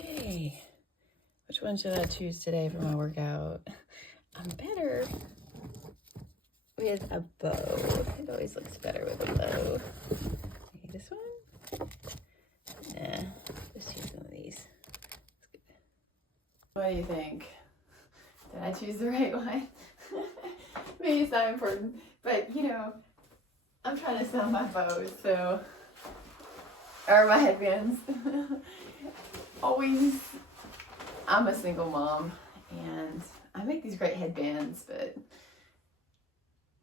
Okay, which one should I choose today for my workout? I'm better with a bow. It always looks better with a bow. Maybe this one? Nah, just use one of these. What do you think? Did I choose the right one? Maybe it's not important, but you know, I'm trying to sell my bows, so, or my headbands. Always, I'm a single mom, and I make these great headbands, but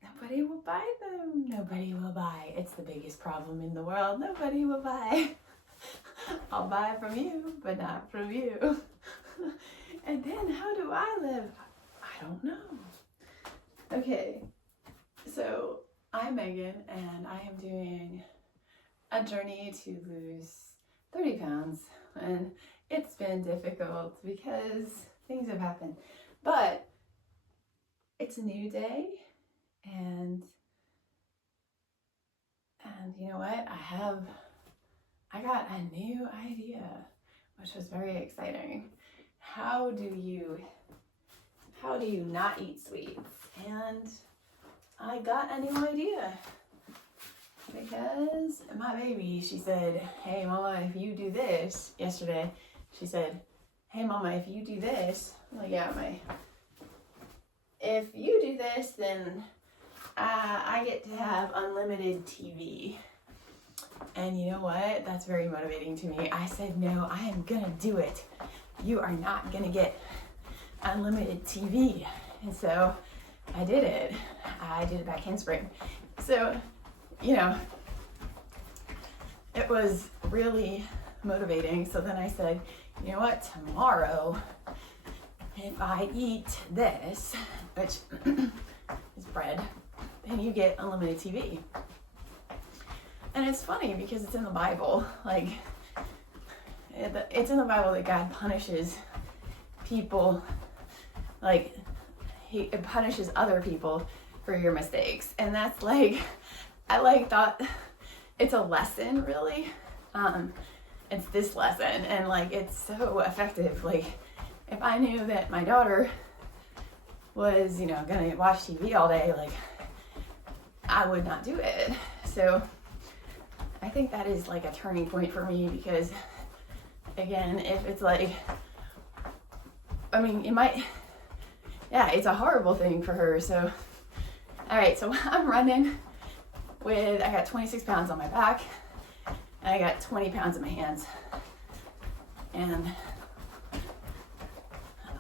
nobody will buy them. Nobody will buy. It's the biggest problem in the world. Nobody will buy. I'll buy from you, but not from you. And then how do I live? I don't know. Okay, so I'm Megan, and I am doing a journey to lose 30 pounds. And it's been difficult because things have happened. But it's a new day, and you know what? I got a new idea, which was very exciting. How do you not eat sweets? And I got a new idea because my baby, she said, hey mama, if you do this, yesterday, she said, hey mama, if you do this, I'm like, yeah, if you do this, then I get to have unlimited TV. And you know what? That's very motivating to me. I said, no, I am gonna do it. You are not gonna get unlimited TV. And so I did it. I did it back handspring. So, you know, it was really motivating. So then I said, you know what, tomorrow, if I eat this, which is bread, then you get unlimited TV. And it's funny because it's in the Bible. Like, it's in the Bible that God punishes people, like, He punishes other people for your mistakes. And that's like, I thought it's a lesson, really. It's this lesson, and like, it's so effective. Like, if I knew that my daughter was, you know, gonna watch TV all day, like, I would not do it. So I think that is like a turning point for me, because again, if it's like, I mean, it might, yeah, it's a horrible thing for her. So, all right, so I'm running with, I got 26 pounds on my back, and I got 20 pounds in my hands. And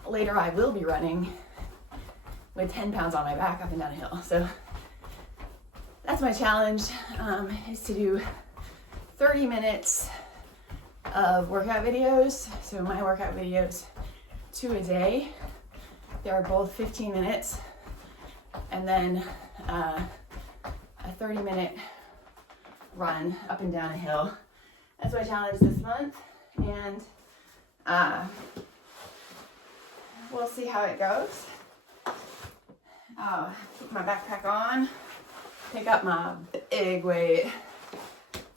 later I will be running with 10 pounds on my back up and down a hill. So that's my challenge, is to do 30 minutes of workout videos. So my workout videos, 2 a day. They are both 15 minutes. And then a 30-minute run up and down a hill. That's my challenge this month. And we'll see how it goes. I'll put my backpack on, pick up my big weight.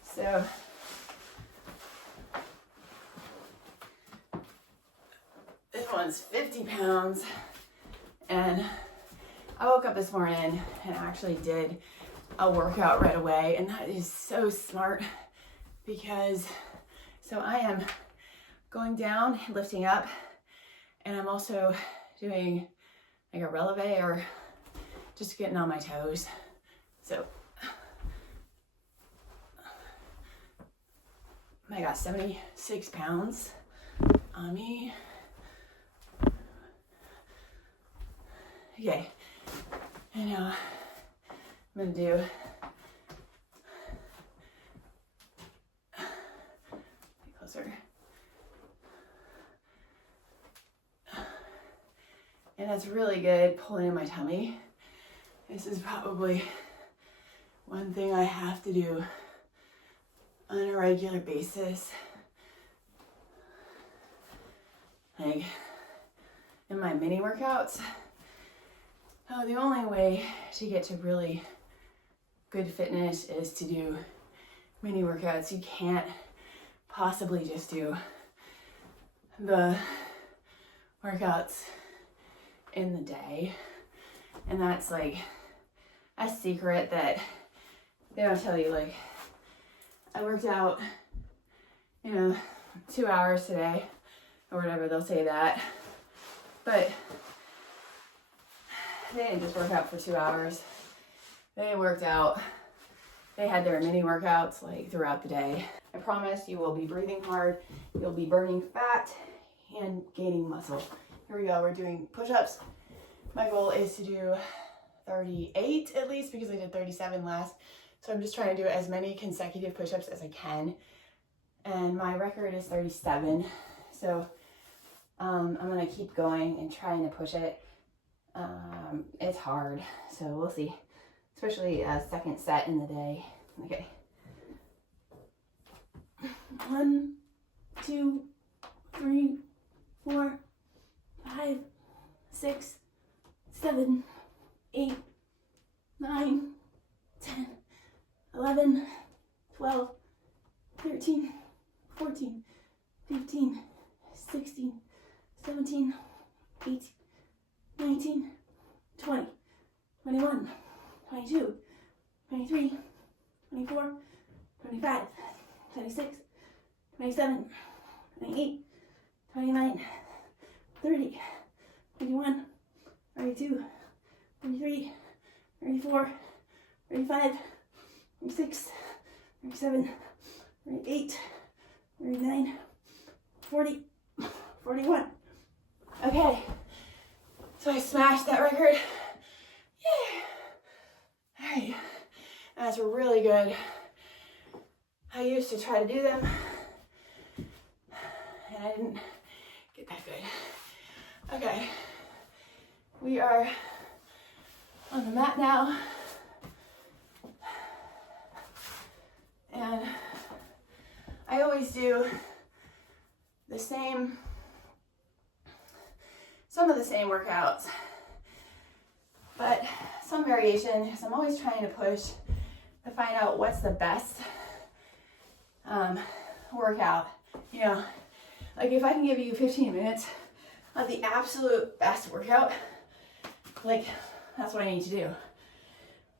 So this one's 50 pounds. And I woke up this morning and actually did a workout right away. And that is so smart, because so I am going down, lifting up, and I'm also doing like a releve, or just getting on my toes. So I got 76 pounds on me. Okay, and now I'm gonna do closer. And that's really good, pulling in my tummy. This is probably one thing I have to do on a regular basis. Like in my mini workouts, the only way to get to really good fitness is to do mini workouts. You can't possibly just do the workouts in the day. And that's like a secret that they don't tell you. Like, I worked out, 2 hours today or whatever, they'll say that. But they didn't just work out for 2 hours. They worked out. They had their mini workouts like throughout the day. I promise you will be breathing hard. You'll be burning fat and gaining muscle. Here we go. We're doing push-ups. My goal is to do 38 at least because I did 37 last. So I'm just trying to do as many consecutive push-ups as I can. And my record is 37. So I'm going to keep going and trying to push it. It's hard, so we'll see. Especially a second set in the day. Okay. 1, 2, 3, 4, 5, 6, 7, 8, 9, 10, 11, 12, 13, 14, 15, 16, 17, 18, 19, 20, 21, 22, 23, 24, 25, 26, 27, 28, 29, 30, 31, 32, 33, 34, 35, 36, 37, 38, 39, 40, 41. Okay, so I smashed that record. Yay! All right, that's really good. I used to try to do them, and I didn't get that good. Okay, we are on the mat now, and I always do some of the same workouts, but some variation, because I'm always trying to push to find out what's the best workout. Like if I can give you 15 minutes of the absolute best workout, like that's what I need to do.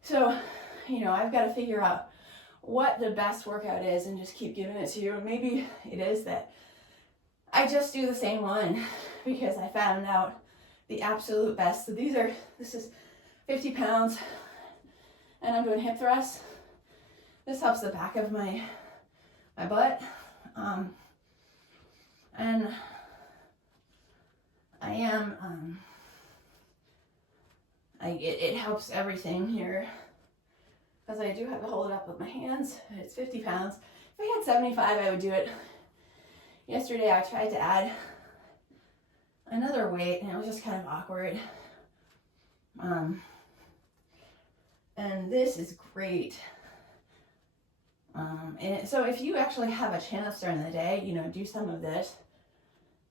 So, I've got to figure out what the best workout is and just keep giving it to you. Maybe it is that I just do the same one because I found out the absolute best. So this is 50 pounds and I'm doing hip thrusts. This helps the back of my butt. And I am, it helps everything here because I do have to hold it up with my hands. It's 50 pounds. If I had 75, I would do it. Yesterday, I tried to add another weight and it was just kind of awkward. And this is great. And so if you actually have a chance during the day, do some of this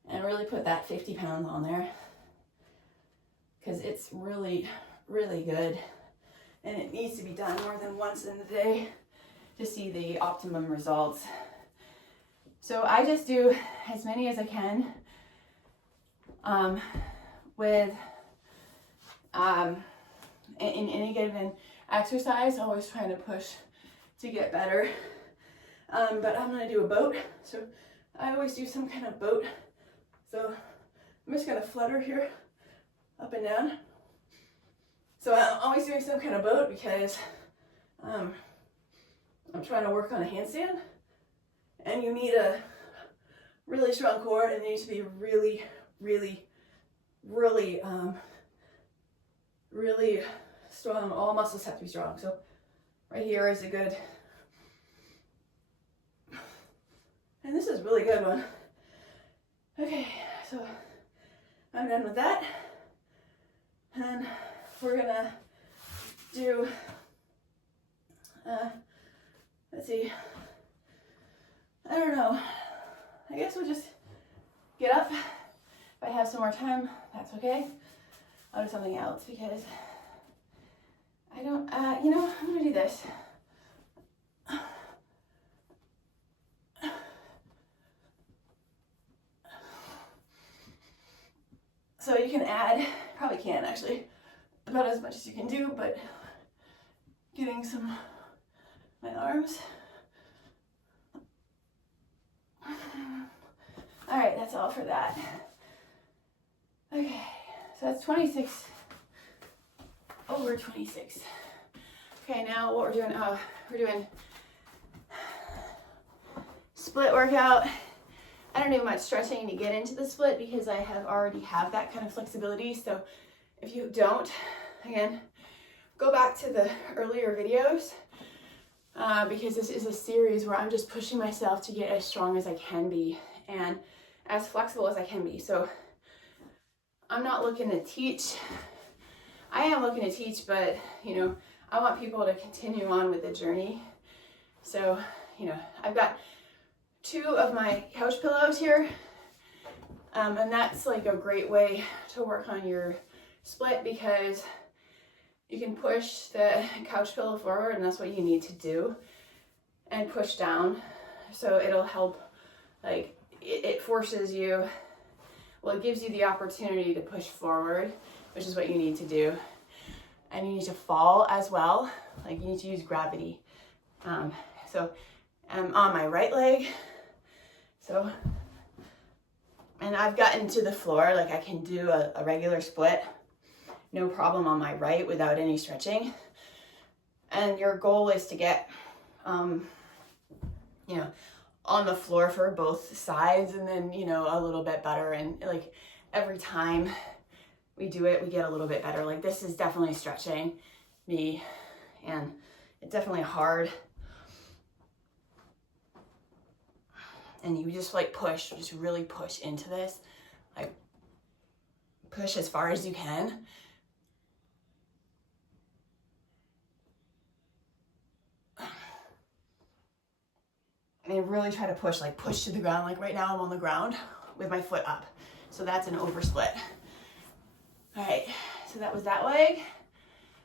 and really put that 50 pounds on there because it's really, really good. And it needs to be done more than once in the day to see the optimum results. So I just do as many as I can with in any given exercise, always trying to push to get better. But I'm going to do a boat. So I always do some kind of boat. So I'm just going to flutter here up and down. So I'm always doing some kind of boat because I'm trying to work on a handstand. And you need a really strong core and you need to be really, really, really, really strong. All muscles have to be strong. So right here is a good, and this is a really good one. Okay, so I'm done with that. And we're gonna do, let's see, I don't know. I guess we'll just get up. If I have some more time, that's okay. I'll do something else because I don't, I'm gonna do this. So you can add, probably can actually, about as much as you can do, but getting some, my arms. All right, that's all for that. Okay, so that's 26 over 26. Okay, now what we're doing split workout. I don't do much stretching to get into the split because I already have that kind of flexibility. So if you don't, again, go back to the earlier videos because this is a series where I'm just pushing myself to get as strong as I can be and as flexible as I can be. So I'm not looking to teach. I am looking to teach, but you know, I want people to continue on with the journey. So, you know, I've got 2 of my couch pillows here, and that's like a great way to work on your split because you can push the couch pillow forward, and that's what you need to do, and push down. So it'll help, like it forces you, well, it gives you the opportunity to push forward, which is what you need to do. And you need to fall as well, like you need to use gravity. So I'm on my right leg, so, and I've gotten to the floor, like I can do a regular split, no problem on my right without any stretching. And your goal is to get, you know, on the floor for both sides, and then, you know, a little bit better. And like every time we do it, we get a little bit better. Like this is definitely stretching me, and it's definitely hard. And you just like push, just really push into this. Like push as far as you can. And really try to push, like push to the ground. Like right now I'm on the ground with my foot up. So that's an oversplit. All right, so that was that leg.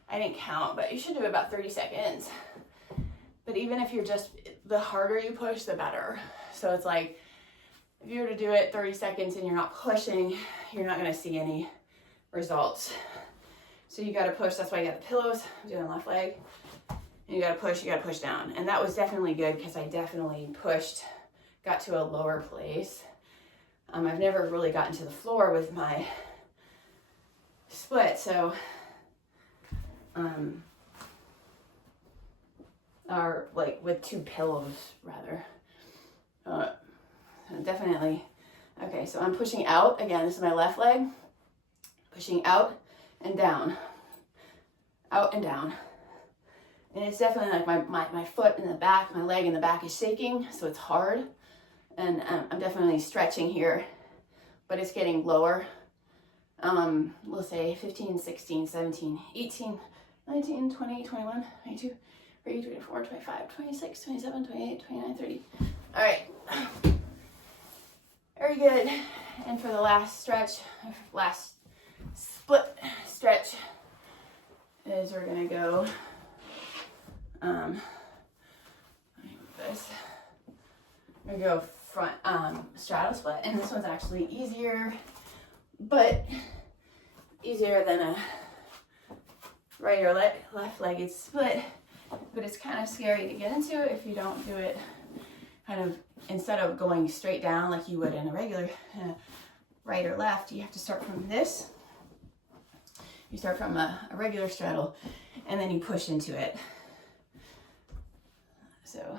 I didn't count, but you should do about 30 seconds. But even if you're just, the harder you push, the better. So it's like, if you were to do it 30 seconds and you're not pushing, you're not gonna see any results. So you gotta push, that's why you got the pillows. I'm doing the left leg. And you gotta push down. And that was definitely good because I definitely pushed, got to a lower place. I've never really gotten to the floor with my split, so or like with 2 pillows rather. Definitely. Okay, so I'm pushing out again. This is my left leg, pushing out and down, out and down. And it's definitely like my foot in the back, my leg in the back is shaking, so it's hard. And I'm definitely stretching here, but it's getting lower. We'll say 15, 16, 17, 18, 19, 20, 21, 22, 23, 24, 25, 26, 27, 28, 29, 30. All right. Very good. And for the last stretch, last split stretch, is we're gonna go, let me move this. We're gonna go front straddle split, and this one's actually easier, but easier than a right or left-legged split, but it's kind of scary to get into if you don't do it kind of, instead of going straight down like you would in a regular right or left, you have to start from this. You start from a regular straddle, and then you push into it. So,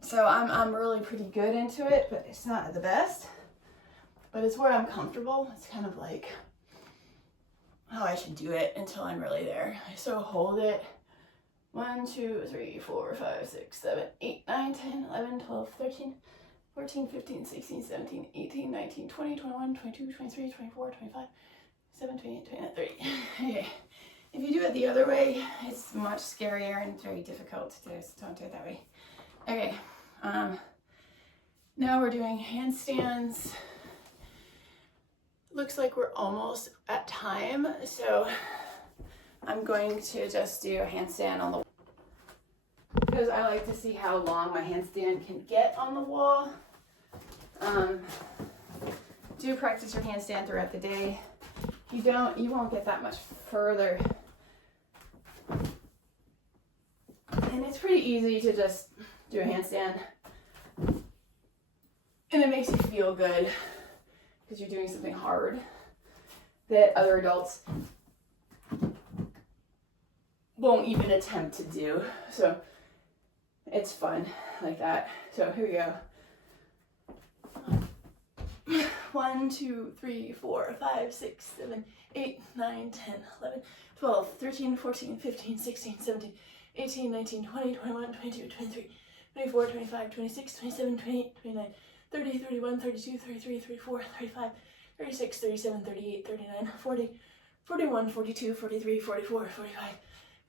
so I'm really pretty good into it, but it's not the best, but it's where I'm comfortable. It's kind of like how I should do it until I'm really there. So hold it. 1, 2, 3, 4, 5, 6, 7, 8, 9, 10, 11, 12, 13, 14, 15, 16, 17, 18, 19, 20, 21, 22, 23, 24, 25, 27, 28, 29, 30. Okay. If you do it the other way, it's much scarier and very difficult to do, so don't do it that way. Okay. Now we're doing handstands, looks like we're almost at time, so I'm going to just do a handstand on the wall because I like to see how long my handstand can get on the wall. Do practice your handstand throughout the day. If you don't, you won't get that much further. And it's pretty easy to just do a handstand. And it makes you feel good because you're doing something hard that other adults won't even attempt to do. So it's fun like that. So here we go. 1, 2, 3, 4, 5, 6, 7, 8, 9, 10, 11, 12, 13, 14, 15, 16, 17, 18, 19, 20, 21, 22, 23, 24, 25, 26, 27, 28, 29, 30, 31, 32, 33, 34, 35, 36, 37, 38, 39, 40, 41, 42, 43, 44, 45,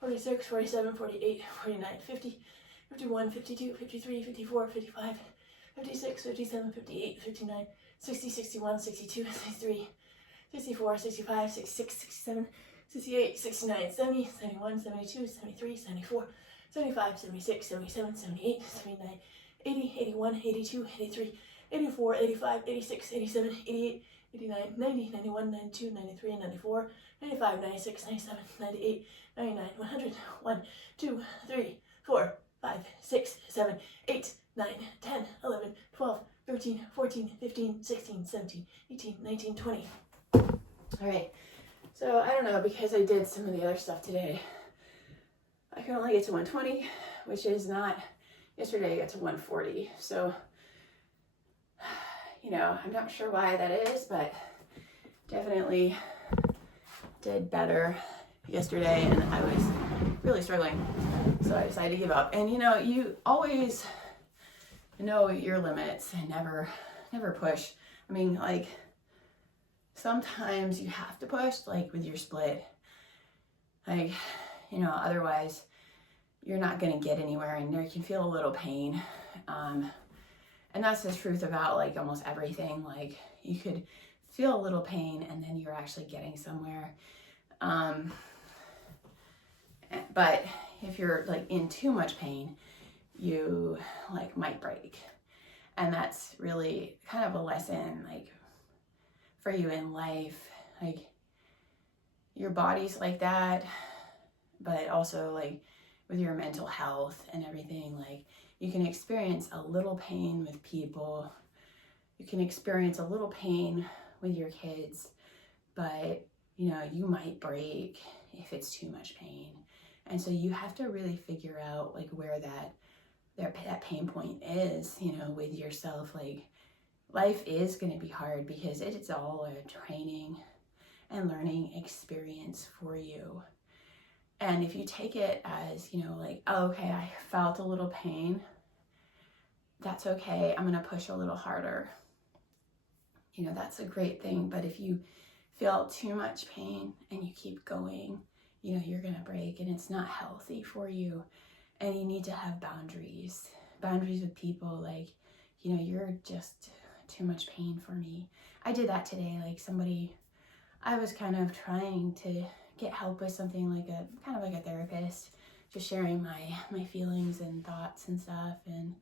46, 47, 48, 49, 50, 51, 52, 53, 54, 55, 56, 57, 58, 59, 60, 61, 62, 63, 64, 65, 66, 67, 68, 69, 70, 71, 72, 73, 74, 75, 76, 77, 78, 79, 80, 81, 82, 83, 84, 85, 86, 87, 88, 89, 90, 91, 92, 93, 94, 95, 96, 97, 98, 99, 100, 1, 2, 3, 4, 5, 6, 7, 8, 9, 10, 11, 12, 13, 14, 15, 16, 17, 18, 19, 20. All right, so I don't know, because I did some of the other stuff today, I can only get to 120, which is not, yesterday I got to 140. So, you know, I'm not sure why that is, but definitely did better yesterday, and I was really struggling. So I decided to give up. And you know, you always know your limits and never push. I mean, like, sometimes you have to push, like with your split. Like, you know, otherwise you're not going to get anywhere, and you can feel a little pain. And that's the truth about like almost everything. Like, you could feel a little pain and then you're actually getting somewhere. But if you're like in too much pain, you like might break. And that's really kind of a lesson like for you in life. Like, your body's like that, but also like with your mental health and everything, like you can experience a little pain with people. You can experience a little pain with your kids, but you know, you might break if it's too much pain. And so you have to really figure out like where that pain point is, you know, with yourself. Like, life is going to be hard because it's all a training and learning experience for you. And if you take it as, you know, like, oh, okay, I felt a little pain, that's okay, I'm going to push a little harder. You know, that's a great thing. But if you feel too much pain and you keep going, you know, you're going to break, and it's not healthy for you. And you need to have boundaries with people. Like, you know, you're just too much pain for me. I did that today. Like, I was kind of trying to get help with something, like kind of like a therapist, just sharing my feelings and thoughts and stuff. And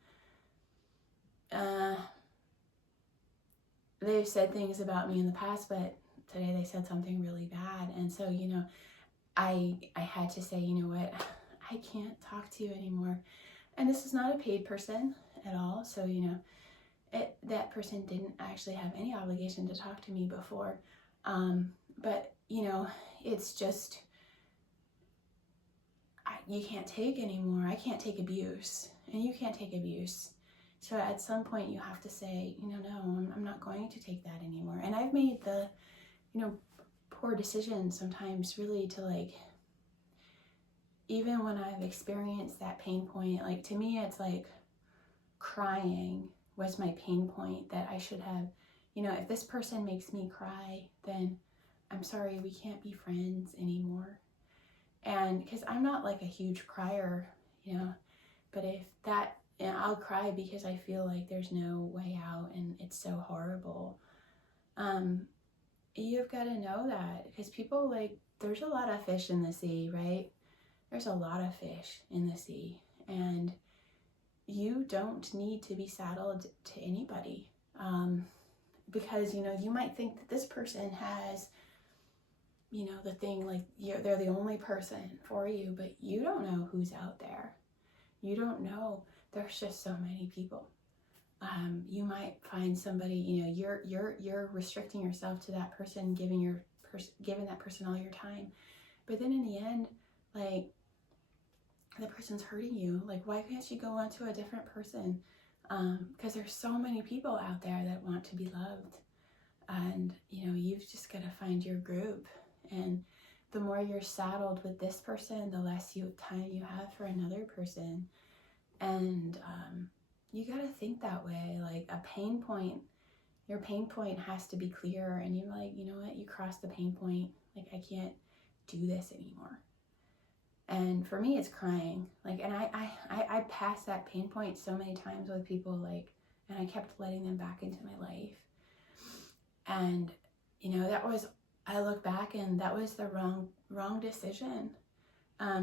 they've said things about me in the past, but today they said something really bad. And so, you know, I had to say, you know what, I can't talk to you anymore. And this is not a paid person at all. So, you know, that person didn't actually have any obligation to talk to me before. But, you know, it's just, you can't take anymore. I can't take abuse, and you can't take abuse. So at some point you have to say, you know, no, I'm not going to take that anymore. And I've made the, you know, poor decisions sometimes, really, to like, even when I've experienced that pain point, like, to me, it's like crying was my pain point, that I should have, you know, if this person makes me cry, then I'm sorry, we can't be friends anymore. And because I'm not like a huge crier, you know, but if that, and I'll cry because I feel like there's no way out and it's so horrible. you've got to know that, because people, like, there's a lot of fish in the sea, right? There's a lot of fish in the sea, and you don't need to be saddled to anybody, because, you know, you might think that this person has, you know, the thing, like, they're the only person for you, but you don't know who's out there. You don't know. There's just so many people. You might find somebody, you know, you're restricting yourself to that person, giving that person all your time, but then in the end, like, the person's hurting you. Like, why can't you go on to a different person? Because there's so many people out there that want to be loved, and, you know, you've just got to find your group. And the more you're saddled with this person, the less time you have for another person. And you got to think that way. Like, your pain point has to be clear, and you're like, you know what, you crossed the pain point. Like, I can't do this anymore. And for me, it's crying. Like, and I passed that pain point so many times with people, like, and I kept letting them back into my life. And, you know, I look back, and that was the wrong decision.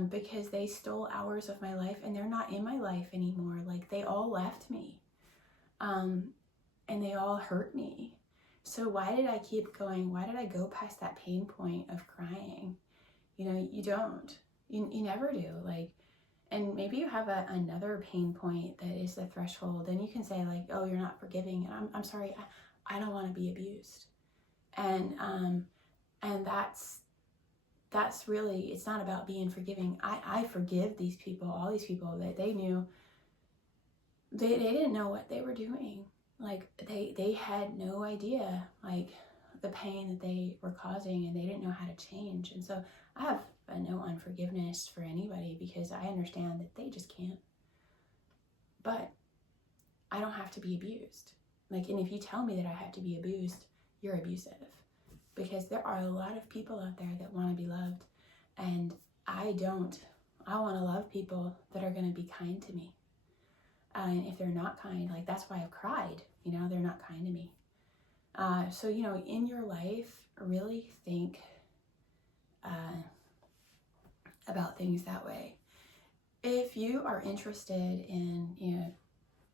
Because they stole hours of my life, and they're not in my life anymore. Like, they all left me, and they all hurt me. So why did I keep going? Why did I go past that pain point of crying? You know, you don't. You never do. Like, and maybe you have another pain point that is the threshold. Then you can say, like, oh, you're not forgiving. And I'm sorry, I don't want to be abused. And that's really, it's not about being forgiving. I forgive these people, all these people that they knew, they didn't know what they were doing. Like, they had no idea, like, the pain that they were causing, and they didn't know how to change. And so I have no unforgiveness for anybody, because I understand that they just can't. But I don't have to be abused. Like, and if you tell me that I have to be abused, you're abusive. Because there are a lot of people out there that want to be loved, and I don't. I want to love people that are going to be kind to me. And if they're not kind, like, that's why I've cried. You know, they're not kind to me. So, you know, in your life, really think about things that way. If you are interested in, you know,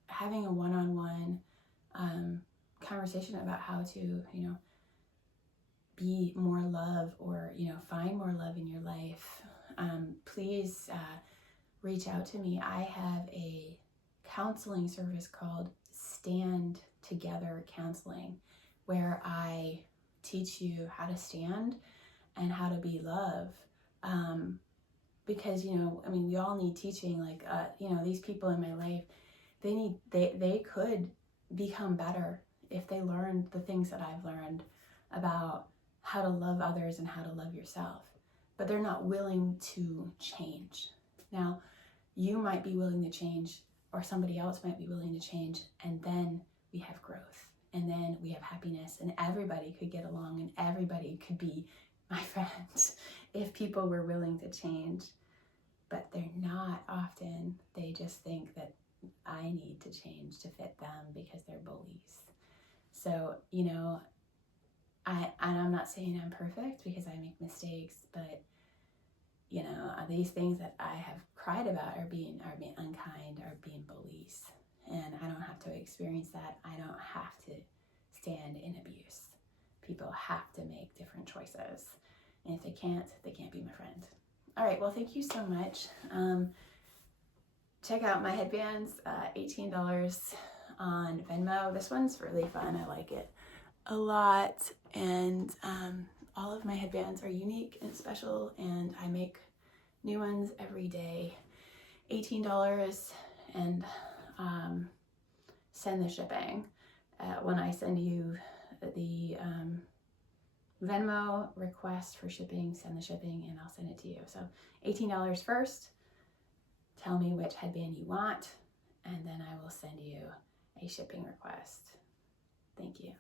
having a one-on-one conversation about how to, you know, be more love, or, you know, find more love in your life, please reach out to me. I have a counseling service called Stand Together Counseling, where I teach you how to stand and how to be love. Because, you know, I mean, we all need teaching. Like, you know, these people in my life, they could become better if they learned the things that I've learned about how to love others and how to love yourself, but they're not willing to change. Now, you might be willing to change, or somebody else might be willing to change, and then we have growth, and then we have happiness, and everybody could get along, and everybody could be my friends if people were willing to change. But they're not often. They just think that I need to change to fit them because they're bullies. So, you know, I'm not saying I'm perfect, because I make mistakes, but, you know, these things that I have cried about are being unkind, are being bullies, and I don't have to experience that. I don't have to stand in abuse. People have to make different choices, and if they can't be my friend. All right, well, thank you so much. Check out my headbands, $18 on Venmo. This one's really fun. I like it a lot, and all of my headbands are unique and special, and I make new ones every day. $18, and send the shipping. When I send you the Venmo request for shipping, send the shipping, and I'll send it to you. So $18 first. Tell me which headband you want, and then I will send you a shipping request. Thank you.